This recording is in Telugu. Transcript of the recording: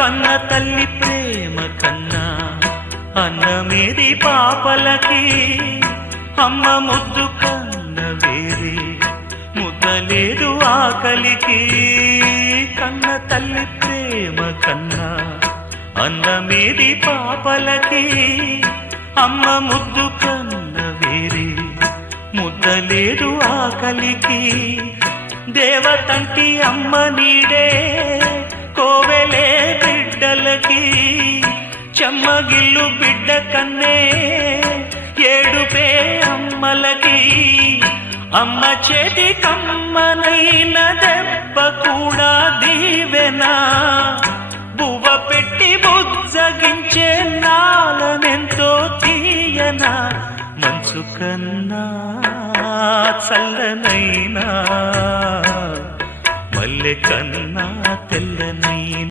కన్న తల్లి ప్రేమ కన్నా అన్నమేది పాపలకి, అమ్మ ముద్దు కన్న వేరే ముద్దలేదు ఆకలికి. కన్న తల్లి ప్రేమ కన్నా అన్నమేది పాపలకి, అమ్మ ముద్దు కన్న వేరే ముద్దలేదు ఆకలికి. దేవతంటి అమ్మ నీడే కోవెలే బిడ్డలకి, చెమ్మగిల్లు బిడ్డ కన్నే ఏడుపే అమ్మలకి. అమ్మ చేతి కమ్మనైన దెబ్బ కూడా దీవెనా, బువ్వ పెట్టి బుజ్జగించే నాలనెంతో తీయనా. మంచు కన్నా చల్లనైనా, మల్లె కన్నా తెల్లనైనా.